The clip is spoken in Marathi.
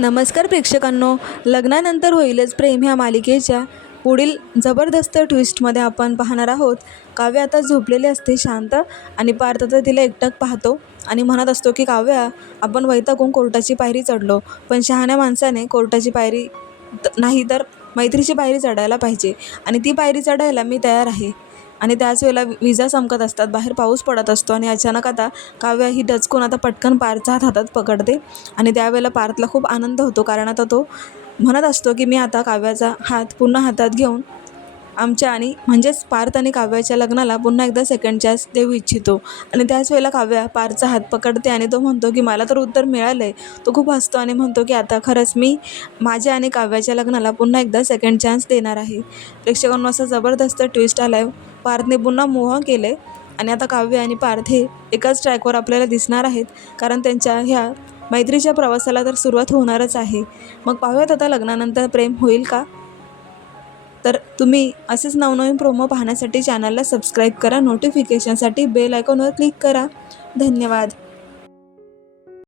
नमस्कार प्रेक्षकांनो, लग्नानंतर होईलच प्रेम ह्या मालिकेच्या पुढील जबरदस्त ट्विस्टमध्ये आपण पाहणार आहोत. काव्या आता झोपलेली असते शांत आणि पार्थ तर तिला एकटक पाहतो आणि म्हणत असतो की काव्या, आपण वैतागून कोर्टाची पायरी चढलो, पण शहाण्या माणसाने कोर्टाची पायरी नाही तर मैत्रीची पायरी चढायला पाहिजे आणि ती पायरी चढायला मी तयार आहे. आणि त्याच वेळेला विजा चमकत असतात, बाहेर पाऊस पडत असतो आणि अचानक आता काव्या ही डचकून आता पटकन पार्थचा हातात पकडते आणि त्यावेळेला पार्थला खूप आनंद होतो, कारण आता तो म्हणत असतो की मी आता काव्याचा हात पुन्हा हातात घेऊन आमच्या आणि म्हणजेच पार्थ आणि काव्याच्या लग्नाला पुन्हा एकदा सेकंड चान्स देऊ इच्छितो. आणि त्याच वेळेला काव्या पार्थचा हात पकडते आणि तो म्हणतो की मला तर उत्तर मिळालं आहे. तो खूप हसतो आणि म्हणतो की आता खरंच मी माझ्या आणि काव्याच्या लग्नाला पुन्हा एकदा सेकंड चान्स देणार आहे. प्रेक्षकांनो, असा जबरदस्त ट्विस्ट आला आहे. पार्थने पुन्हा मोह केलं आहे आणि आता काव्य आणि पार्थ हे एकाच ट्रॅकवर आपल्याला दिसणार आहेत, कारण त्यांच्या ह्या मैत्रीच्या प्रवासाला तर सुरुवात होणारच आहे. मग पाहूयात आता लग्नानंतर प्रेम होईल का? तर तुम्ही असेच नवनवीन प्रोमो पाहण्यासाठी चॅनलला सबस्क्राईब करा, नोटिफिकेशनसाठी बेल आयकॉनवर क्लिक करा. धन्यवाद.